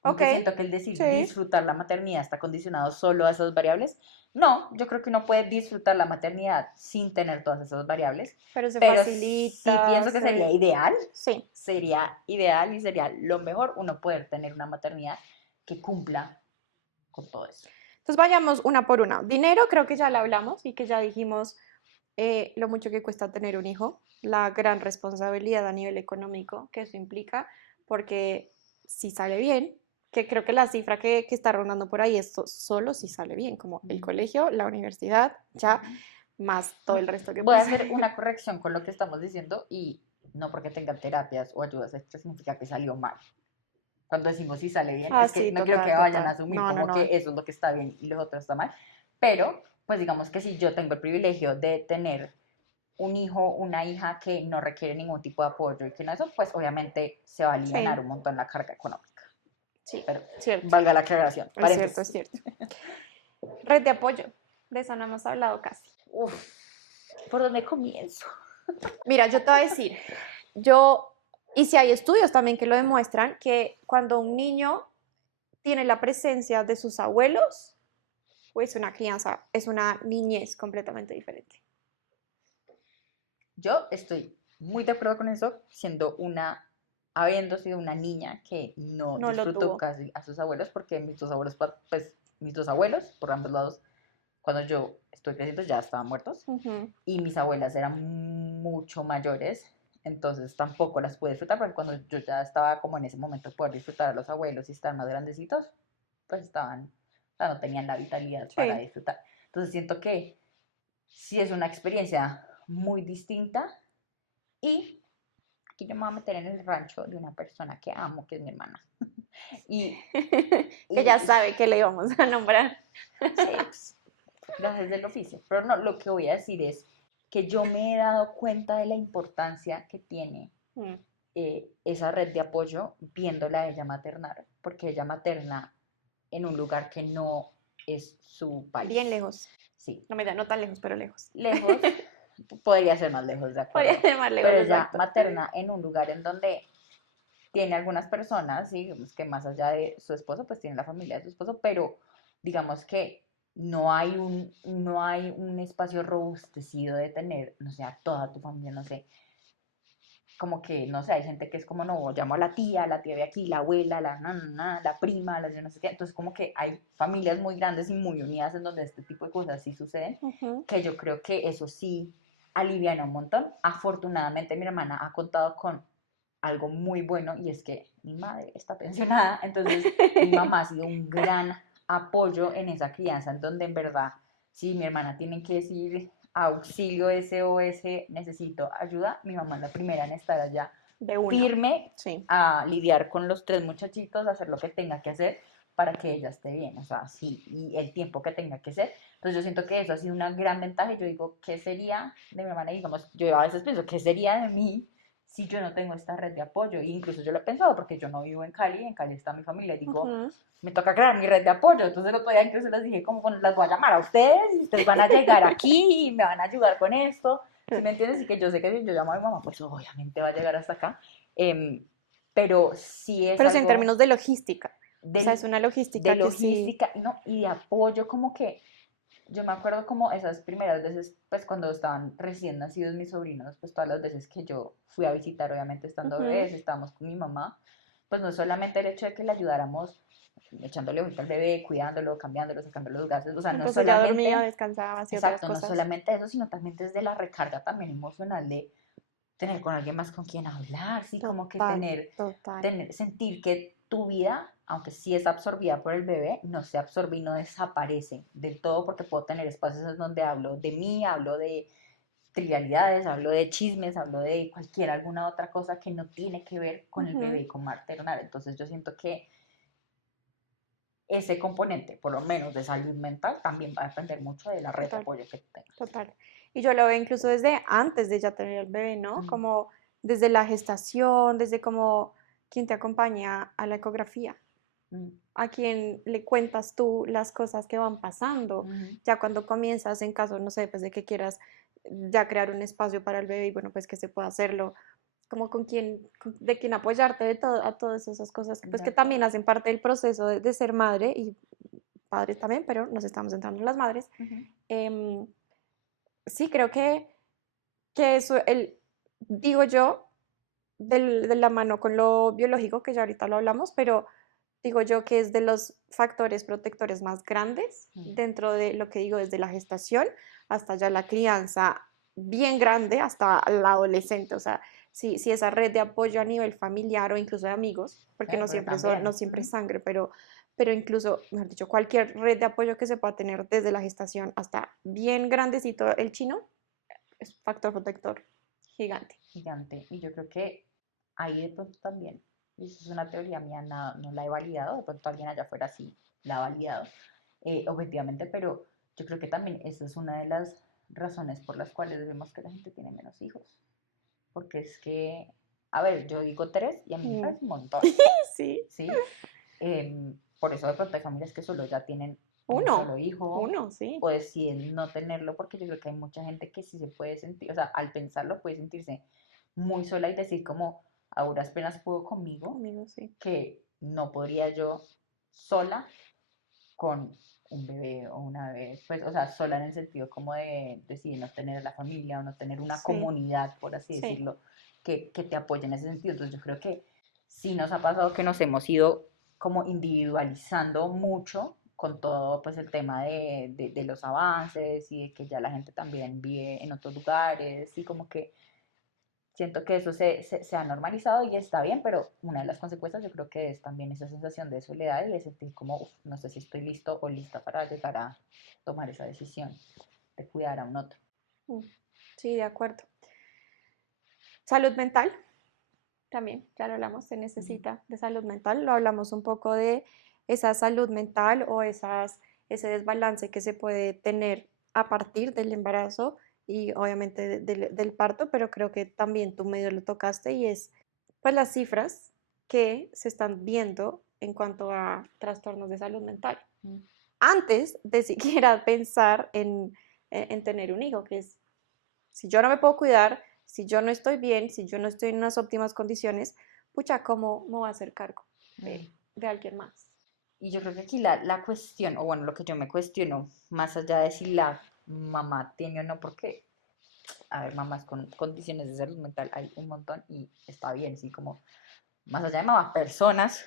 Como Ok, que siento que el decir sí, disfrutar la maternidad está condicionado solo a esas variables. No, yo creo que uno puede disfrutar la maternidad sin tener todas esas variables, pero se pero sí facilita, pienso que sí. sería ideal y sería lo mejor uno poder tener una maternidad que cumpla con todo eso. Entonces vayamos una por una. Dinero, creo que ya lo hablamos y que ya dijimos lo mucho que cuesta tener un hijo, la gran responsabilidad a nivel económico que eso implica, porque si sale bien, que creo que la cifra que está rondando por ahí es solo si sale bien, como el Ujú. colegio, la universidad, ya, más todo el resto que Voy a pasa. hacer una corrección con lo que estamos diciendo y no porque tengan terapias o ayudas extra significa que salió mal. Cuando decimos si sale bien, Ah, es que sí, no quiero que total, vayan a total. asumir No, no, como no. que eso es lo que está bien y lo otro está mal. Pero, pues digamos que si yo tengo el privilegio de tener un hijo, una hija que no requiere ningún tipo de apoyo y que no eso, pues obviamente se va a aliviar Sí, un montón la carga económica. sí, Pero cierto, valga la aclaración, es cierto, es paréntesis. cierto. Red de apoyo, de eso no hemos hablado casi. Uf, ¿por dónde comienzo? Mira, yo te voy a decir, yo, y si hay estudios también que lo demuestran, que cuando un niño tiene la presencia de sus abuelos, pues una crianza, es una niñez completamente diferente. Yo estoy muy de acuerdo con eso, habiendo sido una niña que no No lo disfrutó tuvo. casi a sus abuelos, porque mis dos abuelos, pues, mis dos abuelos, por ambos lados, cuando yo estoy creciendo ya estaban muertos, Ujú. y mis abuelas eran mucho mayores, entonces tampoco las pude disfrutar, porque cuando yo ya estaba como en ese momento de poder disfrutar a los abuelos y estar más grandecitos, pues o sea, no tenían la vitalidad para Sí, disfrutar. Entonces siento que sí es una experiencia muy distinta y aquí yo me voy a meter en el rancho de una persona que amo, que es mi hermana. Y, Que ya y sabe que le íbamos a nombrar. sí, pues, gracias del oficio. Pero no, lo que voy a decir es que yo me he dado cuenta de la importancia que tiene Mm, esa red de apoyo viéndola a ella maternar, porque ella materna en un lugar que no es su bien país. lejos. Sí, No me da, no tan lejos, pero lejos. lejos, podría ser más lejos, de Podría acuerdo, ser más lejos, pero ella exacto. materna en un lugar en donde tiene algunas personas, ¿sí? Digamos que más allá de su esposo, pues tiene la familia de su esposo, pero digamos que no hay un espacio robustecido de tener, no sé, a toda tu familia, no sé, como que, no sé, hay gente que es como, no, llamo a la tía de aquí, la abuela, la prima, la yo no sé qué, entonces como que hay familias muy grandes y muy unidas en donde este tipo de cosas sí suceden, Ujú. que yo creo que eso sí aliviana un montón. Afortunadamente mi hermana ha contado con algo muy bueno y es que mi madre está pensionada, entonces mi mamá ha sido un gran apoyo en esa crianza, en donde en verdad, si mi hermana tiene que decir auxilio SOS, necesito ayuda, mi mamá es la primera en estar allá De una, firme sí. a lidiar con los tres muchachitos, a hacer lo que tenga que hacer para que ella esté bien, o sea, sí, y el tiempo que tenga que ser. Entonces yo siento que eso ha sido una gran ventaja y yo digo, ¿qué sería de mi hermana? Y digamos, yo a veces pienso, ¿qué sería de mí si yo no tengo esta red de apoyo? Y incluso yo lo he pensado porque yo no vivo en Cali está mi familia, y digo, Ujú. me toca crear mi red de apoyo. Entonces el otro día incluso les dije, como, bueno, las voy a llamar a ustedes y ustedes van a llegar aquí y me van a ayudar con esto. ¿Sí me entiendes? Y que yo sé que si yo llamo a mi mamá, pues obviamente va a llegar hasta acá. Em, pero sí es Pero sí en algo términos de logística. O sea, es de, una de logística que sí. logística, ¿no? Y de apoyo, como que yo me acuerdo como esas primeras veces, pues cuando estaban recién nacidos mis sobrinos, pues todas las veces que yo fui a visitar, obviamente estando Ujú. bebés, estábamos con mi mamá, pues no solamente el hecho de que le ayudáramos echándole ojito al bebé, cuidándolo, cambiándolo, sacándole los gases, o sea, no Entonces ya dormía, solamente, descansaba, hacía otras exacto, no cosas. solamente eso, sino también desde la recarga también emocional de tener con alguien más con quien hablar, sí, como que Total, total. sentir que tu vida, aunque sí es absorbida por el bebé, no se absorbe y no desaparece del todo porque puedo tener espacios en donde hablo de mí, hablo de trivialidades, hablo de chismes, hablo de cualquier alguna otra cosa que no tiene que ver con el Ujú. bebé y con maternar. Entonces yo siento que ese componente, por lo menos de salud mental, también va a depender mucho de la red de Total, apoyo que tengas. total. Y yo lo veo incluso desde antes de ya tener el bebé, ¿no? Uh Como desde la gestación, desde como quien te acompaña a la ecografía, -huh, a quien le cuentas tú las cosas que van pasando. uh -huh. Ya cuando comienzas, en caso, no sé, pues de que quieras ya crear un espacio para el bebé y bueno, pues que se pueda hacerlo, como con quien, de quien apoyarte de todo, a todas esas cosas, pues De que también acuerdo. hacen parte del proceso de ser madre y padres también, pero nos estamos centrando en las madres. Uh -huh. Em, sí, creo que eso, digo yo, de la mano con lo biológico, que ya ahorita lo hablamos, pero digo yo que es de los factores protectores más grandes Uh -huh. dentro de lo que digo desde la gestación hasta ya la crianza bien grande, hasta la adolescente. O sea, si esa red de apoyo a nivel familiar o incluso de amigos, porque no Pero siempre, son, no también. siempre es sangre, pero incluso, mejor dicho, cualquier red de apoyo que se pueda tener desde la gestación hasta bien grandecito el chino, es factor protector gigante. Gigante. Y yo creo que ahí de pronto también, y eso es una teoría mía, no la he validado, de pronto alguien allá afuera sí la ha validado objetivamente, pero yo creo que también esa es una de las razones por las cuales vemos que la gente tiene menos hijos. Porque es que, a ver, yo digo tres y a mí me Mm. parece un montón, Sí, ¿sí? Por eso de pronto hay familias que solo ya tienen un uno, solo hijo uno, sí. o deciden no tenerlo porque yo creo que hay mucha gente que sí se puede sentir, o sea, al pensarlo puede sentirse muy sola y decir como, a duras penas puedo conmigo, Conmigo, sí. que no podría yo sola con un bebé o una bebé, pues, o sea, sola en el sentido como de decidir no tener la familia o no tener una Sí, comunidad, por así sí. decirlo, que te apoye en ese sentido. Entonces yo creo que sí nos ha pasado que nos hemos ido como individualizando mucho con todo pues el tema de los avances y de que ya la gente también vive en otros lugares y como que siento que eso se ha normalizado y está bien, pero una de las consecuencias yo creo que es también esa sensación de soledad y de sentir como, "Uf, no sé si estoy listo o lista para llegar a tomar esa decisión de cuidar a un otro". Mm. Sí, de acuerdo. Salud mental. También, ya lo hablamos, se Ujú. necesita de salud mental. Lo hablamos un poco de esa salud mental o ese desbalance que se puede tener a partir del embarazo y obviamente del parto, pero creo que también tú medio lo tocaste y es pues las cifras que se están viendo en cuanto a trastornos de salud mental. Mm. Antes de siquiera pensar en tener un hijo, que es si yo no me puedo cuidar, si yo no estoy bien, si yo no estoy en unas óptimas condiciones, pucha, ¿cómo me voy a hacer cargo Mm. de alguien más? Y yo creo que aquí la cuestión, o bueno, lo que yo me cuestiono, más allá de si la mamá tiene o no, porque, a ver, mamás con condiciones de salud mental hay un montón y está bien, sí, como más allá de mamá, personas,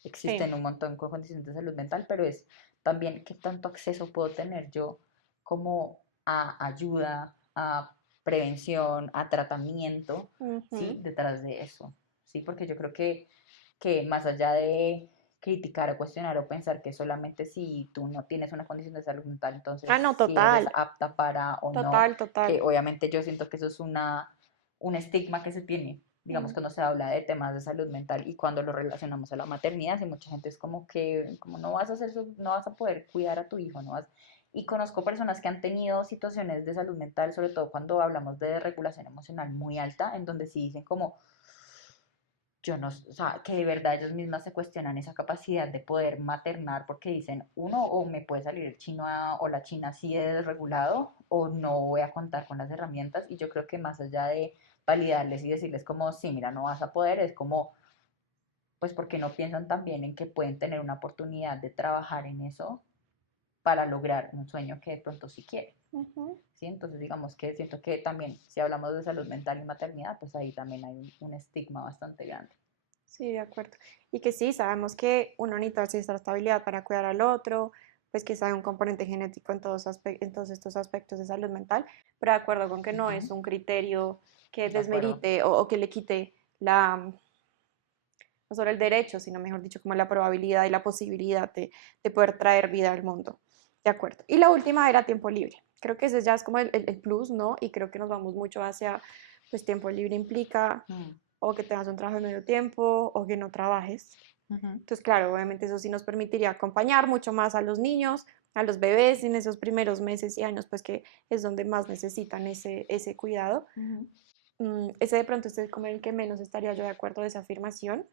Sí. existen un montón con condiciones de salud mental, pero es también qué tanto acceso puedo tener yo como a ayuda, a prevención, a tratamiento, ¿sí? Ujú. Detrás de eso, ¿sí? Porque yo creo que más allá de criticar o cuestionar o pensar que solamente si tú no tienes una condición de salud mental, Ah, entonces no, si eres total, apta para o no, total, que total. obviamente yo siento que eso es un estigma que se tiene, digamos, Mm. cuando se habla de temas de salud mental y cuando lo relacionamos a la maternidad, y mucha gente es como que, como no vas a hacer, no vas a poder cuidar a tu hijo, no vas. Y conozco personas que han tenido situaciones de salud mental, sobre todo cuando hablamos de regulación emocional muy alta, en donde sí dicen como, yo no, o sea, que de verdad ellos mismas se cuestionan esa capacidad de poder maternar porque dicen, uno, o me puede salir el chino o la china así de desregulado, o no voy a contar con las herramientas. Y yo creo que más allá de validarles y decirles como, sí, mira, no vas a poder, es como, pues porque no piensan también en que pueden tener una oportunidad de trabajar en eso para lograr un sueño que de pronto sí quieren. Ujú. ¿Sí? Entonces digamos que siento que también si hablamos de salud mental y maternidad, pues ahí también hay un estigma bastante grande. Sí, de acuerdo. Y que sí, sabemos que uno necesita cierta estabilidad para cuidar al otro, pues que hay un componente genético en todos estos aspectos de salud mental, pero de acuerdo con que no Ujú. es un criterio que De acuerdo. desmerite o que le quite la, no solo el derecho, sino mejor dicho, como la probabilidad y la posibilidad de poder traer vida al mundo. De acuerdo. Y la última era tiempo libre. Creo que ese ya es como el plus, ¿no? Y creo que nos vamos mucho hacia, pues tiempo libre implica Mm. o que tengas un trabajo de medio tiempo o que no trabajes. Ujú. Entonces, claro, obviamente eso sí nos permitiría acompañar mucho más a los niños, a los bebés en esos primeros meses y años, pues que es donde más necesitan ese cuidado. Ujú. Ese de pronto es como el que menos estaría yo de acuerdo de esa afirmación.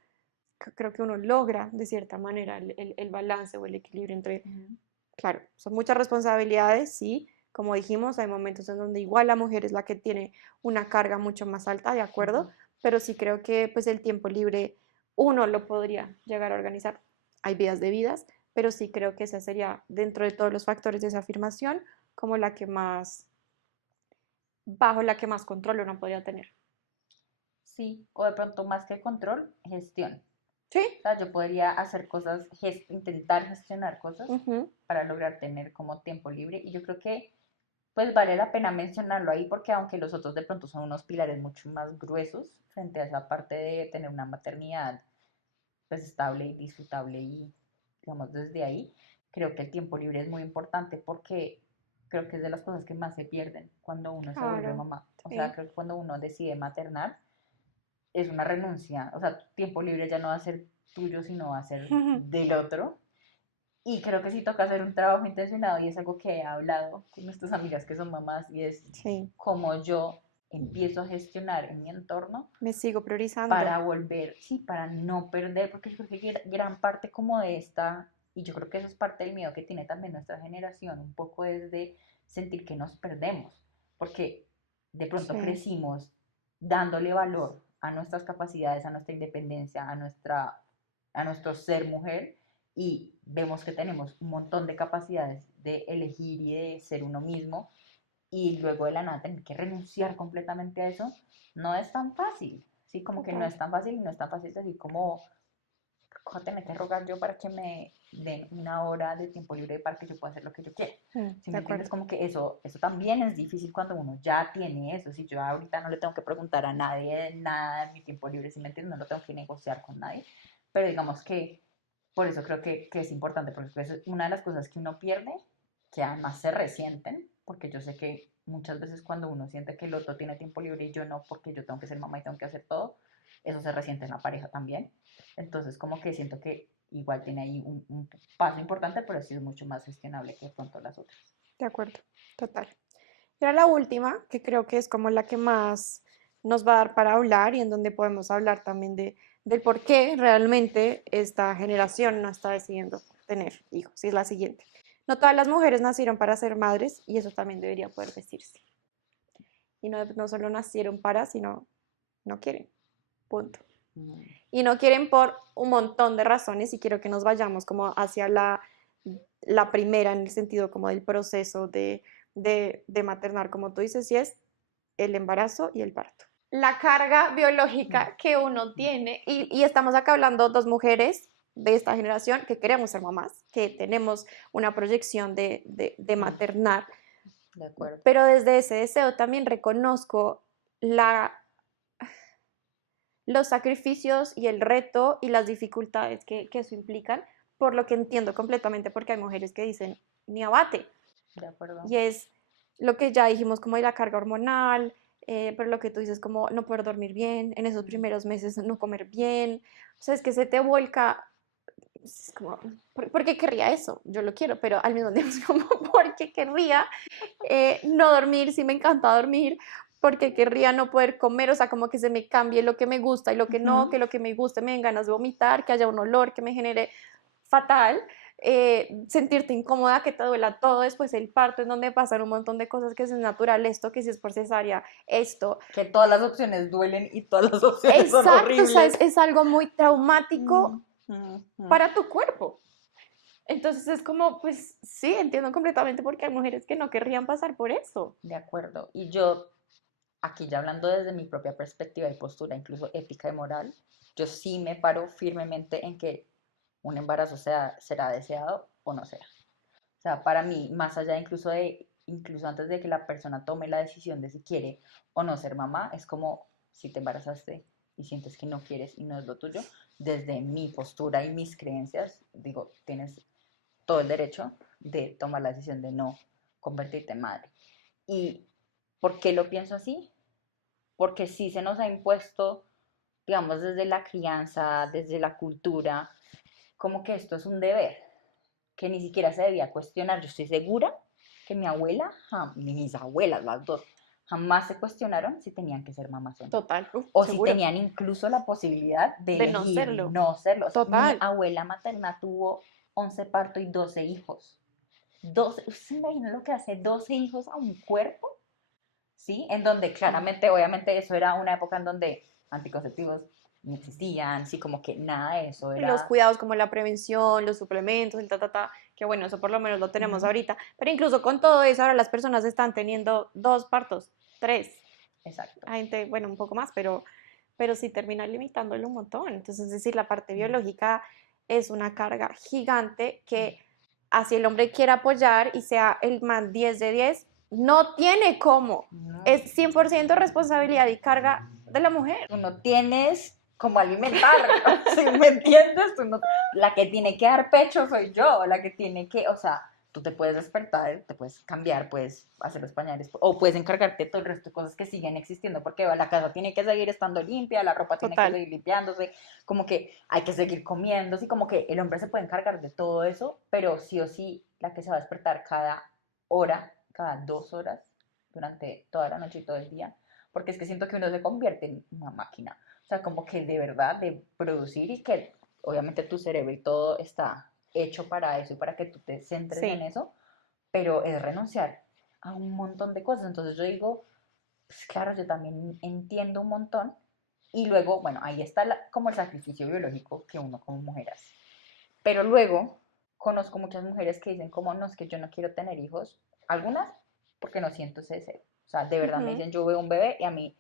Creo que uno logra de cierta manera el balance o el equilibrio entre, Ujú. claro, son muchas responsabilidades, sí, como dijimos, hay momentos en donde igual la mujer es la que tiene una carga mucho más alta, de acuerdo, Ujú. pero sí creo que pues el tiempo libre uno lo podría llegar a organizar. Hay vidas de vidas, pero sí creo que esa sería, dentro de todos los factores de esa afirmación, como la que más, bajo la que más control uno podría tener. Sí, o de pronto más que control, gestión. Sí. O sea, yo podría hacer cosas, intentar gestionar cosas Ujú. para lograr tener como tiempo libre. Y yo creo que pues vale la pena mencionarlo ahí porque aunque los otros de pronto son unos pilares mucho más gruesos frente a esa parte de tener una maternidad pues estable y disfrutable y digamos desde ahí, creo que el tiempo libre es muy importante porque creo que es de las cosas que más se pierden cuando uno se vuelve Claro, mamá. O sea, sí. creo que cuando uno decide maternar es una renuncia, o sea, tu tiempo libre ya no va a ser tuyo, sino va a ser del otro. Y creo que sí toca hacer un trabajo intencionado y es algo que he hablado con nuestras amigas que son mamás y es Sí, cómo yo empiezo a gestionar en mi entorno me sigo priorizando. para volver, sí, para no perder, porque yo creo que gran parte como de esta, y yo creo que eso es parte del miedo que tiene también nuestra generación, un poco es de sentir que nos perdemos, porque de pronto Sí, crecimos dándole valor a nuestras capacidades, a nuestra independencia, a nuestro ser mujer, y vemos que tenemos un montón de capacidades de elegir y de ser uno mismo, y luego de la nada tener que renunciar completamente a eso, no es tan fácil, ¿sí? Como que no total. es tan fácil y no es tan fácil decir como, "Cojo, tener que rogar yo para que me den una hora de tiempo libre para que yo pueda hacer lo que yo quiera". ¿Sí De me entiendes? acuerdo. Como que eso también es difícil cuando uno ya tiene eso. Si yo ahorita no le tengo que preguntar a nadie nada en mi tiempo libre, ¿sí me entiendes? No lo tengo que negociar con nadie. Pero digamos que por eso creo que es importante, porque es una de las cosas que uno pierde, que además se resienten, porque yo sé que muchas veces cuando uno siente que el otro tiene tiempo libre y yo no, porque yo tengo que ser mamá y tengo que hacer todo, eso se resiente en la pareja también. Entonces, como que siento que igual tiene ahí un paso importante, pero sí es mucho más gestionable que de pronto las otras. De acuerdo, total. Y ahora la última, que creo que es como la que más nos va a dar para hablar y en donde podemos hablar también del por qué realmente esta generación no está decidiendo tener hijos. Y es la siguiente. No todas las mujeres nacieron para ser madres y eso también debería poder decirse. Y no solo nacieron para, sino no quieren. Punto. Y no quieren por un montón de razones y quiero que nos vayamos como hacia la primera en el sentido como del proceso de maternar, como tú dices, y es el embarazo y el parto. La carga biológica que uno tiene, y estamos acá hablando dos mujeres de esta generación que queremos ser mamás, que tenemos una proyección de maternar, De acuerdo. pero desde ese deseo también reconozco los sacrificios y el reto y las dificultades que eso implican, por lo que entiendo completamente porque hay mujeres que dicen, ni abate. De acuerdo. Y es lo que ya dijimos como de la carga hormonal, pero lo que tú dices como no poder dormir bien, en esos primeros meses no comer bien, o sea, es que se te vuelca, es como, ¿por qué querría eso? Yo lo quiero, pero al mismo tiempo es como, ¿por qué querría no dormir si me encanta dormir? Porque querría no poder comer, o sea, como que se me cambie lo que me gusta y lo que no, que lo que me guste me den ganas de vomitar, que haya un olor que me genere fatal, sentirte incómoda, que te duela todo después el parto, en donde pasan un montón de cosas, que si es natural esto, que si es por cesárea, esto. Que todas las opciones duelen y todas las opciones son Exacto, o sea, horribles. es algo muy traumático Mm. para tu cuerpo. Entonces es como, pues sí, entiendo completamente porque hay mujeres que no querrían pasar por eso. De acuerdo. Y yo, aquí ya hablando desde mi propia perspectiva y postura, incluso ética y moral, yo sí me paro firmemente en que un embarazo será deseado o no será. O sea, para mí, más allá incluso antes de que la persona tome la decisión de si quiere o no ser mamá, es como si te embarazaste y sientes que no quieres y no es lo tuyo, desde mi postura y mis creencias, digo, tienes todo el derecho de tomar la decisión de no convertirte en madre. ¿Y por qué lo pienso así? Porque sí se nos ha impuesto, digamos, desde la crianza, desde la cultura, como que esto es un deber, que ni siquiera se debía cuestionar. Yo estoy segura que mi abuela, ni mis abuelas, las dos, jamás se cuestionaron si tenían que ser mamás o no. Total, O si seguro. tenían incluso la posibilidad de De no elegir serlo. no serlo. O sea, mi Total. abuela materna tuvo 11 partos y 12 hijos. 12, ¿usted se imagina lo que hace 12 hijos a un cuerpo? ¿Sí? En donde claramente, obviamente, eso era una época en donde anticonceptivos no existían, sí, como que nada de eso Y los era... cuidados como la prevención, los suplementos, el que bueno, eso por lo menos lo tenemos ahorita. Pero incluso con todo eso, ahora las personas están teniendo 2 partos, 3. Exacto. Hay gente, bueno, un poco más, pero sí termina limitándolo un montón. Entonces, es decir, la parte biológica es una carga gigante que así el hombre quiera apoyar y sea el man 10 de 10, no tiene cómo. No. Es 100% responsabilidad y carga de la mujer. Tú no tienes como alimentar, ¿sí me entiendes? La que tiene que dar pecho soy yo, la que tiene que, o sea, tú te puedes despertar, te puedes cambiar, puedes hacer los pañales, o puedes encargarte de todo el resto de cosas que siguen existiendo, porque la casa tiene que seguir estando limpia, la ropa tiene que seguir limpiándose, como que hay que seguir comiendo, así como que el hombre se puede encargar de todo eso, pero sí o sí, la que se va a despertar cada hora, cada 2 horas, durante toda la noche y todo el día, porque es que siento que uno se convierte en una máquina, o sea, como que de verdad, de producir y que obviamente tu cerebro y todo está hecho para eso y para que tú te centres en eso, pero es renunciar a un montón de cosas. Entonces yo digo, pues claro, yo también entiendo un montón. Y luego, bueno, ahí está como el sacrificio biológico que uno como mujer hace. Pero luego conozco muchas mujeres que dicen como, no, es que yo no quiero tener hijos. Algunas porque no siento ese deseo. O sea, de verdad me dicen, yo veo un bebé y a mí,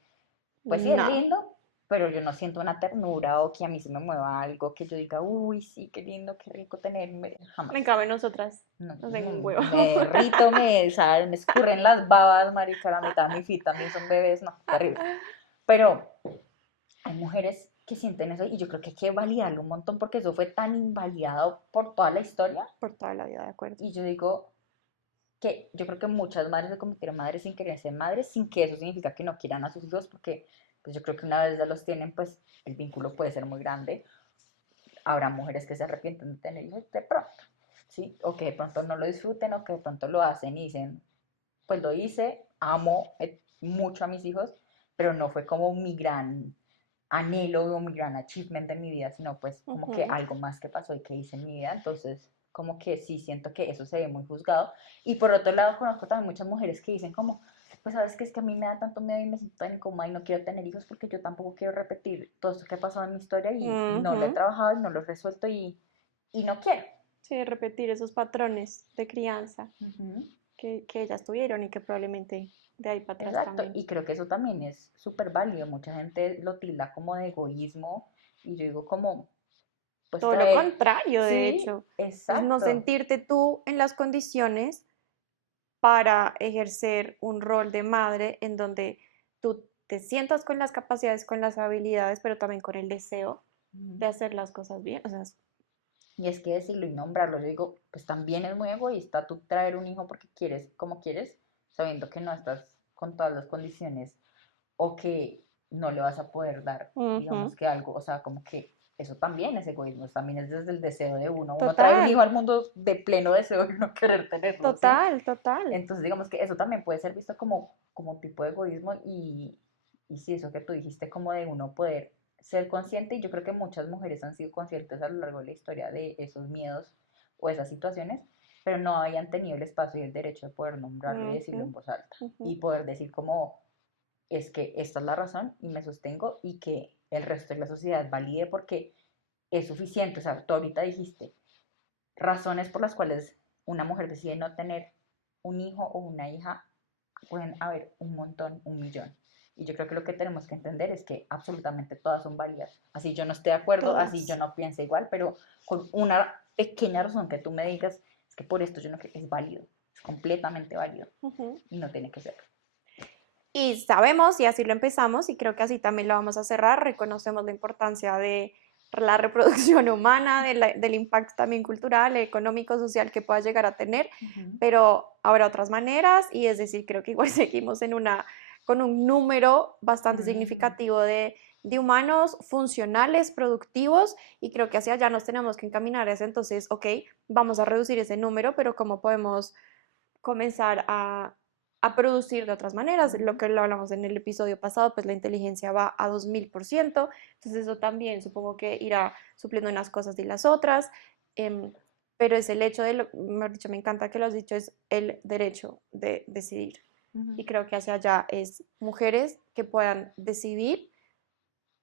pues sí, es lindo, pero yo no siento una ternura o que a mí se me mueva algo que yo diga, uy, sí, qué lindo, qué rico tener, jamás. Me cabe nosotras. No, No tengo un huevo. me derrito, ¿sabes? Me escurren las babas, marica, la mitad de mi fita, a mí son bebés, no, terrible. Pero hay mujeres que sienten eso y yo creo que hay que validarlo un montón porque eso fue tan invalidado por toda la historia. Por toda la vida, de acuerdo. Y yo digo que yo creo que muchas madres se convirtieron madres sin querer ser madres, sin que eso significa que no quieran a sus hijos, porque pues yo creo que una vez ya los tienen, pues el vínculo puede ser muy grande. Habrá mujeres que se arrepienten de tener hijos de pronto, ¿sí? O que de pronto no lo disfruten, o que de pronto lo hacen y dicen, pues lo hice, amo mucho a mis hijos, pero no fue como mi gran anhelo o mi gran achievement de mi vida, sino pues como que Ujú. algo más que pasó y que hice en mi vida. Entonces como que sí siento que eso se ve muy juzgado. Y por otro lado conozco también muchas mujeres que dicen como, pues sabes que es que a mí me da tanto miedo y me siento tan incómoda y no quiero tener hijos porque yo tampoco quiero repetir todo esto que ha pasado en mi historia y no lo he Ujú. trabajado y no lo he resuelto y no quiero. Sí, repetir esos patrones de crianza Ujú. que ellas tuvieron y que probablemente de ahí para atrás Exacto, también. y creo que eso también es súper válido. Mucha gente lo tilda como de egoísmo y yo digo como, pues Todo lo trae, contrario, de sí, hecho, es no exacto, sentirte tú en las condiciones para ejercer un rol de madre en donde tú te sientas con las capacidades, con las habilidades, pero también con el deseo ujú. de hacer las cosas bien. O sea, Y es que decirlo y nombrarlo, yo digo, pues también es muy egoísta tú traer un hijo porque quieres, como quieres, sabiendo que no estás con todas las condiciones o que no le vas a poder dar, digamos ujú. que algo, o sea, como que eso también es egoísmo, también es desde el deseo de uno. Uno trae un hijo Total, al mundo de pleno deseo de no querer tenerlo, ¿sí? total, total. Entonces, digamos que eso también puede ser visto como tipo de egoísmo y sí, eso que tú dijiste, como de uno poder ser consciente, y yo creo que muchas mujeres han sido conscientes a lo largo de la historia de esos miedos o esas situaciones, pero no habían tenido el espacio y el derecho de poder nombrarlo y decirlo Ujú, en voz alta ujú. y poder decir como, es que esta es la razón y me sostengo y que el resto de la sociedad valide porque es suficiente. O sea, tú ahorita dijiste razones por las cuales una mujer decide no tener un hijo o una hija, pueden haber un montón, un millón. Y yo creo que lo que tenemos que entender es que absolutamente todas son válidas. Así yo no esté de acuerdo, así yo Todas. no piense igual, pero con una pequeña razón que tú me digas, es que por esto yo no creo, es válido, es completamente válido Ujú. y no tiene que ser. Y sabemos, y así lo empezamos, y creo que así también lo vamos a cerrar, reconocemos la importancia de la reproducción humana, del impacto también cultural, económico, social que pueda llegar a tener, Uh -huh. pero habrá otras maneras, y es decir, creo que igual seguimos con un número bastante Uh -huh. significativo de humanos funcionales, productivos, y creo que hacia allá nos tenemos que encaminar. Es entonces, ok, vamos a reducir ese número, pero ¿cómo podemos comenzar a producir de otras Uh maneras? Lo -huh. que lo hablamos en el episodio pasado, pues la inteligencia va a 2000%, entonces eso también supongo que irá supliendo unas cosas y las otras, pero es el hecho de, mejor dicho, me encanta que lo has dicho, es el derecho de decidir. Uh -huh. Y creo que hacia allá es mujeres que puedan decidir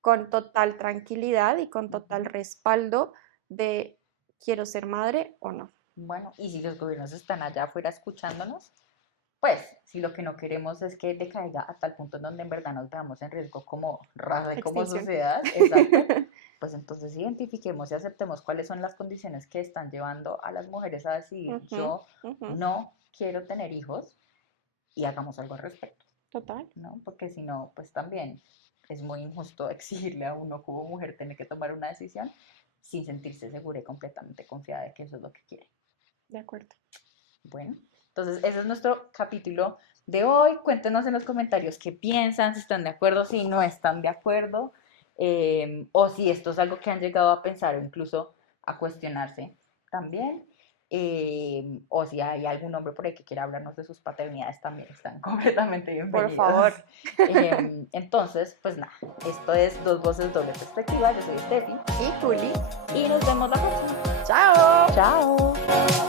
con total tranquilidad y con Uh total -huh. respaldo de quiero ser madre o no. Bueno, y si los gobiernos están allá afuera escuchándonos, pues si lo que no queremos es que decaiga a tal punto en donde en verdad nos veamos en riesgo como raza y como Extinción. sociedad, exacto, pues entonces identifiquemos y aceptemos cuáles son las condiciones que están llevando a las mujeres a decidir Ujú, yo ujú. no quiero tener hijos y hagamos algo al respecto, Total. ¿no? Porque si no, pues también es muy injusto exigirle a uno como mujer tener que tomar una decisión sin sentirse segura y completamente confiada de que eso es lo que quiere. De acuerdo. Bueno, entonces ese es nuestro capítulo de hoy. Cuéntenos en los comentarios qué piensan, si están de acuerdo, si no están de acuerdo, o si esto es algo que han llegado a pensar o incluso a cuestionarse también. O si hay algún hombre por ahí que quiera hablarnos de sus paternidades, también están completamente Por bienvenidos. favor. Entonces, pues nada, esto es Dos Voces Doble Perspectiva. Yo soy Steffi Y Juli. y nos vemos la próxima. Chao. Chao.